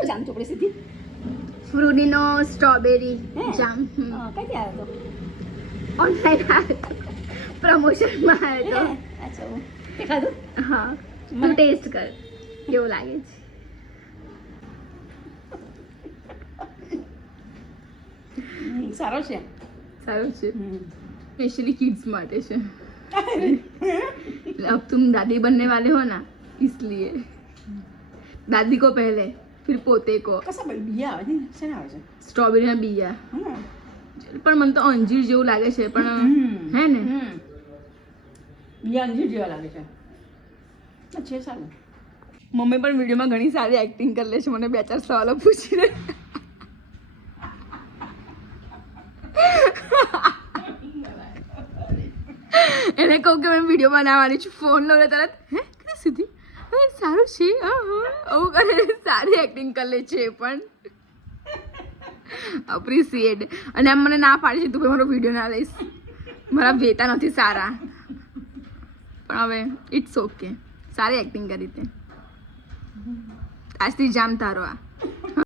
કયો જામ ચોપડી સીધી ફ્રુડીનો સ્ટ્રોબેરી જામ કઈથી આવ્યો તો ઓનલાઈન આવ્યો પ્રમોશનમાં આવ્યો અચ્છા તે ખાધું હા તું ટેસ્ટ કર કેવું લાગે છે સારો છે સારું છે स्पेशली किड्स માટે છે अब तुम दादी बनने वाले हो ना इसलिए दादी को पहले फिर पोते को કસા બિયા આવે છે શેના આવે છે સ્ટ્રોબેરી ના બીયા પણ મને તો અંજીર જેવું લાગે છે પણ હે ને બિયા અંજીર જેવા લાગે છે છે સારું મમ્મી પણ વિડીયોમાં ઘણી સારી એક્ટિંગ કરી લે છે મને 2-4 સવાલો પૂછીને એને કહું કે મેં વિડીયો બનાવવાની છું ફોન લો તરત હે કેટલી સુધી સારું છે આવું કરે સારી એક્ટિંગ કરી લે છે એ પણ અપ્રિશિએટ અને આમ મને ના પાડી છે તું મારો વિડીયો ના લઈશ મારા વેતા નથી સારા પણ હવે ઇટ્સ ઓકે સારી એક્ટિંગ કરી તે આજથી જામ તારો આ